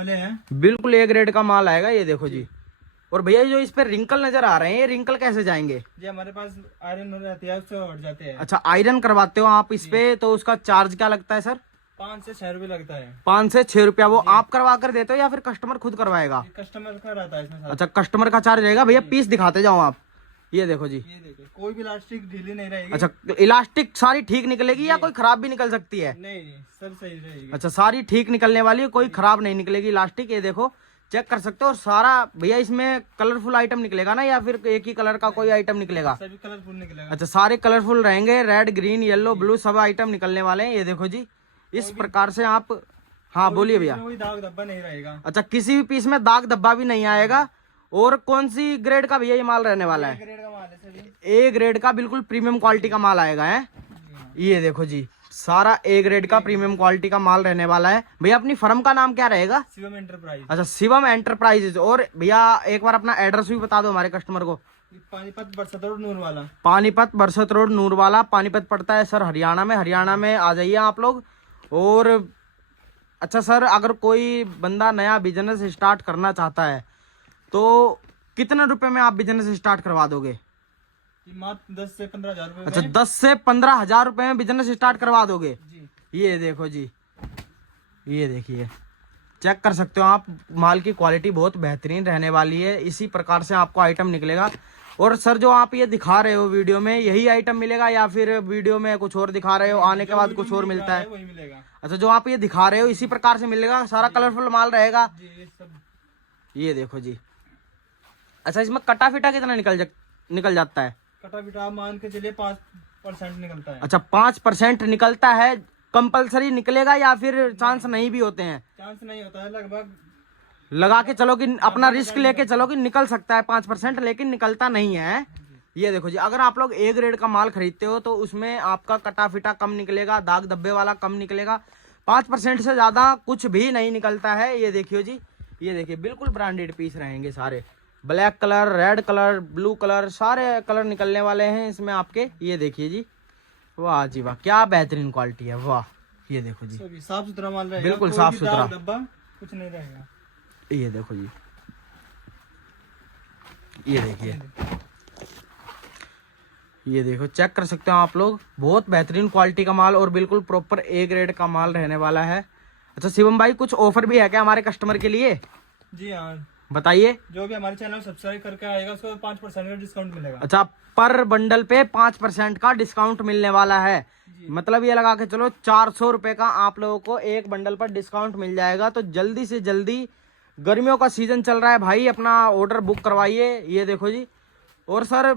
वाले हैं। बिल्कुल ए ग्रेड का माल आएगा, ये देखो जी। और भैया जो इस पे रिंकल नजर आ रहे हैं, ये रिंकल कैसे जाएंगे? जी हमारे पास आयरन रहती है, उससे हट जाते हैं। अच्छा, आयरन करवाते हो आप इस पे, तो उसका चार्ज क्या लगता है सर? 5 से 6 रुपए लगता है। 5 से 6 रुपया। वो आप करवा कर देते हो या फिर कस्टमर खुद करवाएगा? कस्टमर का रहता है इसमें। अच्छा, कस्टमर का चार्ज रहेगा। भैया पीस दिखाते जाओ आप, ये देखो जी। ये देखो, कोई भी इलास्टिक ढीली नहीं रहेगी। अच्छा, इलास्टिक सारी ठीक निकलेगी या कोई खराब भी निकल सकती है? नहीं, सब सही रहेगी। अच्छा, सारी ठीक निकलने वाली है, कोई खराब नहीं निकलेगी इलास्टिक। ये देखो, चेक कर सकते हो। और सारा भैया इसमें कलरफुल आइटम निकलेगा ना, या फिर एक ही कलर का कोई आइटम निकलेगा? सभी कलरफुल निकलेगा। अच्छा, सारे कलरफुल रहेंगे, रेड ग्रीन येलो ब्लू सब आइटम निकलने वाले हैं। ये देखो जी, इस प्रकार से आप, हाँ बोलिए भैया। कोई दाग धब्बा नहीं रहेगा। अच्छा, किसी भी पीस में दाग धब्बा भी नहीं आएगा। और कौन सी ग्रेड का भैया ये माल रहने वाला है? ग्रेड का माल है सभी। ए ग्रेड का, बिल्कुल प्रीमियम क्वालिटी का माल आएगा है। ये देखो जी, सारा ए ग्रेड का प्रीमियम क्वालिटी का माल रहने वाला है। भैया अपनी फर्म का नाम क्या रहेगा? शिवम एंटरप्राइज। अच्छा, शिवम एंटरप्राइजेज। और भैया एक बार अपना एड्रेस भी बता दो हमारे कस्टमर को। पानीपत बरसत रोड नूरवाला। पानीपत बरसत रोड नूरवाला, पानीपत पड़ता है सर हरियाणा में। हरियाणा में आ जाइए आप लोग। और अच्छा सर, अगर कोई बंदा नया बिजनेस स्टार्ट करना चाहता है तो कितने रुपए में आप बिजनेस स्टार्ट करवा दोगे? मात्र 10 से 15 हजार रुपए। अच्छा, 10 से 15 हजार रुपए में बिजनेस स्टार्ट करवा दोगे जी। ये देखो जी, ये देखिए, चेक कर सकते हो आप। माल की क्वालिटी बहुत बेहतरीन रहने वाली है। इसी प्रकार से आपको आइटम निकलेगा। और सर जो आप ये दिखा रहे हो वीडियो में, यही आइटम मिलेगा या फिर वीडियो में कुछ और दिखा रहे हो, आने के बाद कुछ और मिलता है? वही मिलेगा। अच्छा, जो आप ये दिखा रहे हो इसी प्रकार से मिलेगा, सारा कलरफुल माल रहेगा। ये देखो जी। अच्छा, इसमें कटा फिटा कितना निकल जाता है? कटा बिटा मान के चलिए 5% निकलता है। अच्छा, 5% निकलता है। कंपलसरी निकलेगा या फिर चांस नहीं भी होते हैं? चांस नहीं होता है, लगभग लगा के चलो कि अपना रिस्क लेके चलो कि निकल सकता है 5%, लेकिन निकलता नहीं है। ये देखो जी, अगर आप लोग ए ग्रेड का माल खरीदते हो तो उसमें आपका कटा फिटा कम निकलेगा, दाग धब्बे वाला कम निकलेगा। 5% से ज्यादा कुछ भी नहीं निकलता है। ये देखियो जी, ये देखिए, बिल्कुल ब्रांडेड पीस रहेंगे सारे। Black colour, red colour, blue colour, सारे कलर निकलने वाले हैं इसमें आपके। ये देखिए जी, वाह जी वाह, क्या बेहतरीन क्वालिटी है, वाह। ये देखो जी, साफ सुथरा माल रहेगा, बिल्कुल साफ सुथरा, धब्बा कुछ नहीं रहेगा। ये देखो जी, ये देखिए, ये देखो, चेक कर सकते हो आप लोग। बहुत बेहतरीन क्वालिटी का माल और बिल्कुल प्रॉपर ए ग्रेड का माल रहने वाला है। अच्छा शिवम भाई, कुछ ऑफर भी है क्या हमारे कस्टमर के लिए? जी हाँ, बताइए। जो भी हमारे चैनल सब्सक्राइब करके आएगा उसको 5% का डिस्काउंट मिलेगा। अच्छा, पर बंडल पे 5% का डिस्काउंट मिलने वाला है। मतलब ये लगा के चलो 400 रुपए का आप लोगों को एक बंडल पर डिस्काउंट मिल जाएगा। तो जल्दी से जल्दी, गर्मियों का सीजन चल रहा है भाई, अपना ऑर्डर बुक करवाइए। ये देखो जी। और सर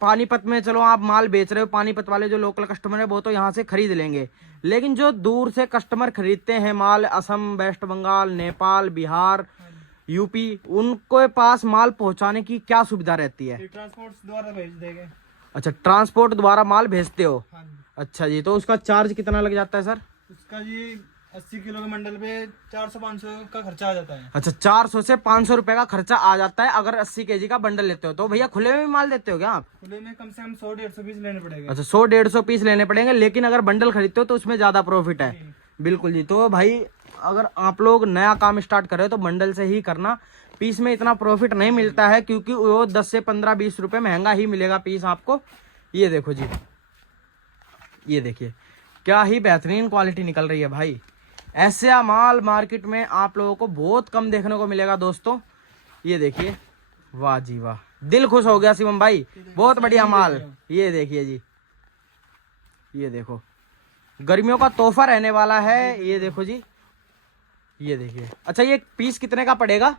पानीपत में चलो आप माल बेच रहे हो, पानीपत वाले जो लोकल कस्टमर है वो तो यहाँ से खरीद लेंगे, लेकिन जो दूर से कस्टमर खरीदते हैं माल, असम, वेस्ट बंगाल, नेपाल, बिहार, यूपी, उनके पास माल पहुंचाने की क्या सुविधा रहती है? ट्रांसपोर्ट द्वारा भेज देंगे। अच्छा, ट्रांसपोर्ट द्वारा माल भेजते हो? हाँ जी। अच्छा जी, तो उसका चार्ज कितना लग जाता है सर? उसका जी 80 किलो के मंडल पे 400-500 का खर्चा आ जाता है। अच्छा, 400 से 500 रुपए का खर्चा आ जाता है अगर 80 kg का बंडल लेते हो। तो भैया खुले में भी माल देते हो क्या आप? खुले में कम से कम 100-150 पीस लेने पड़ेंगे। अच्छा, 100-150 पीस लेने पड़ेंगे, लेकिन अगर बंडल खरीदते हो तो उसमें ज्यादा प्रॉफिट है। बिल्कुल जी। तो भाई अगर आप लोग नया काम स्टार्ट कर रहे हो तो बंडल से ही करना। पीस में इतना प्रॉफिट नहीं मिलता है, क्योंकि वो 10 से 15-20 रुपए महंगा ही मिलेगा पीस आपको। ये देखो जी, ये देखिए, क्या ही बेहतरीन क्वालिटी निकल रही है भाई। ऐसा माल मार्केट में आप लोगों को बहुत कम देखने को मिलेगा दोस्तों। ये देखिए, वाह जी वाह, दिल खुश हो गया शिवम भाई, बहुत बढ़िया माल। ये देखिए जी, ये देखो, गर्मियों का तोहफा रहने वाला है। ये देखो जी, ये देखिए। अच्छा, ये पीस कितने का पड़ेगा?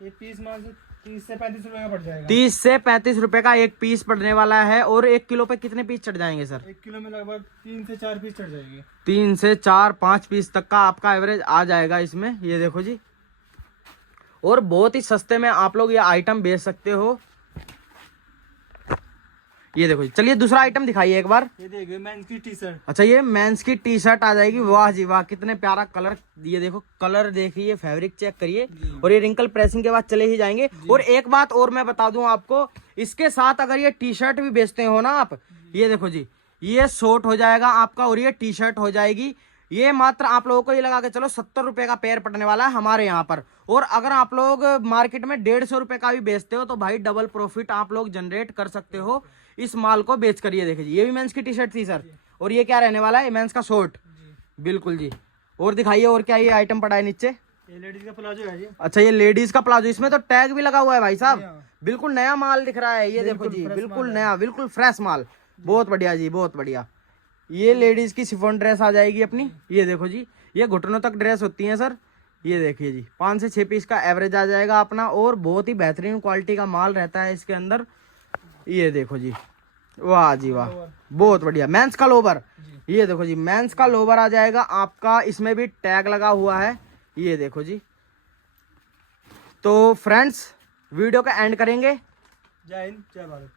ये पीस मान से 30 से 35 रुपए का पड़ जाएगा। 30 से 35 रुपए का एक पीस पड़ने वाला है। और 1 किलो पे कितने पीस चढ़ जाएंगे सर? 1 किलो में लगभग 3 से 4 पीस चढ़ जाएंगे। 3 से 4-5 पीस तक का आपका एवरेज आ जाएगा इसमें। ये देखो जी, और बहुत ही सस्ते में आप लोग ये आइटम बेच सकते हो। ये देखो जी, चलिए दूसरा आइटम दिखाइए एक बार। ये देखिए, मेंस की टी शर्ट। अच्छा, ये मेंस की टी शर्ट आ जाएगी। वाह जी वाह, कितने प्यारा कलर। ये देखो, कलर देखिए, फैब्रिक चेक करिए। और ये रिंकल प्रेसिंग के बाद चले ही जाएंगे। और एक बात और मैं बता दूं आपको, इसके साथ अगर ये टी शर्ट भी बेचते हो ना आप, ये देखो जी, ये शॉर्ट हो जाएगा आपका और ये टी शर्ट हो जाएगी। ये मात्र आप लोगों को ये लगा के चलो 70 रुपए का पेयर पड़ने वाला है हमारे यहाँ पर। और अगर आप लोग मार्केट में 150 रुपए का भी बेचते हो तो भाई डबल प्रॉफिट आप लोग जनरेट कर सकते हो इस माल को बेच कर। ये देखिए ये भी मेंस की टी शर्ट थी सर, और ये क्या रहने वाला है, मेंस का शॉर्ट। बिल्कुल जी। और दिखाइए और क्या ये आइटम पड़ा है नीचे। ये लेडीज का प्लाजो है जी। अच्छा ये लेडीज का प्लाजो, इसमें तो टैग भी लगा हुआ है भाई साहब। बिल्कुल नया माल दिख रहा है, ये देखो जी, बिल्कुल नया, बिल्कुल फ्रेश माल। बहुत बढ़िया जी, बहुत बढ़िया। ये लेडीज की शिफॉन ड्रेस आ जाएगी अपनी। ये देखो जी, ये घुटनों तक ड्रेस होती है सर। ये देखिए जी, 5 से 6 पीस का एवरेज आ जाएगा अपना, और बहुत ही बेहतरीन क्वालिटी का माल रहता है इसके अंदर। ये देखो जी, वाह जी वाह, बहुत बढ़िया। मेंस का लोवर, ये देखो जी, मेंस का लोवर आ जाएगा आपका, इसमें भी टैग लगा हुआ है। ये देखो जी। तो फ्रेंड्स वीडियो का एंड करेंगे। जय हिंद, जय भारत।